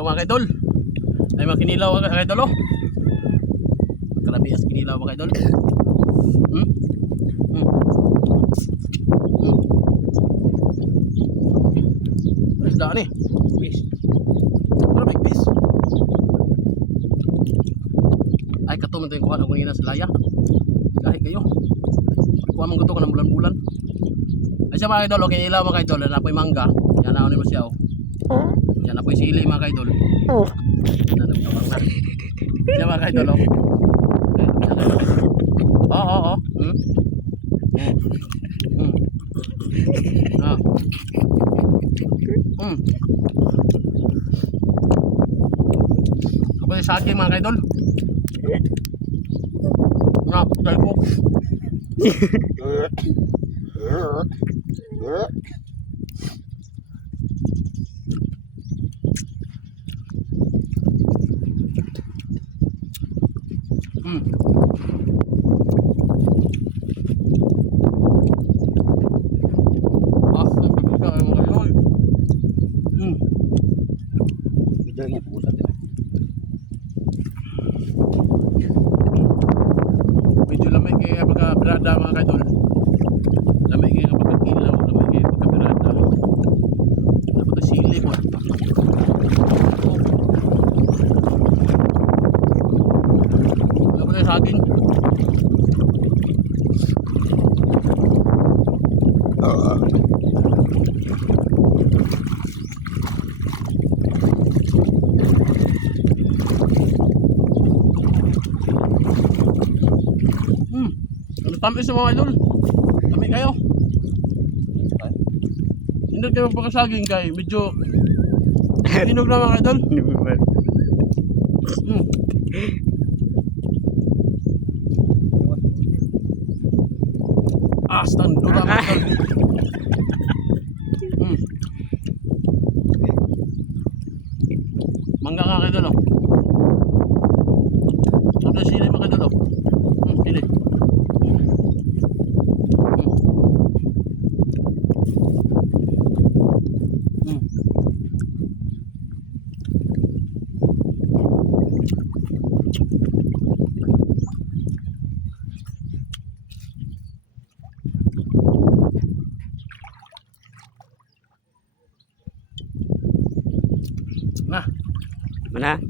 kinilaw mga kaidol. Ay mga kinilaw mga kaidol oh. Kalabias kinilaw mga kaidol. Isda ni. Fish. Pero big fish. Ay katuman to yung kuha ako nila sa laya. Kahit kayo. Kuha mong gusto ko ng bulan-bulan. Ay siya mga kaidol, okay ilaw mga kaidol. Yan na po yung mangga. Yan na mo siya oh. Yan na po yung sili mga kaidol. Yan na po na. Yan mga kaidol oh. Oo. Ako yung saging mga kaidol. Nga, dahil ko. Video niya pusat na. Medyo lamay kaya pagka-brada mga kaidol. Lamay kaya pagka-ilaw, lamay kaya pagka-brada. Dapat na sili po. Dapat na saging. Ano tamis sa mga idol? Tami kayo. Hindi kayo magpakasaging kay medyo hinog na mga idol. Stando na mga idol. Mangga ka idol oh. Tapos sili mga idol oh. Sili. Nah, Mana?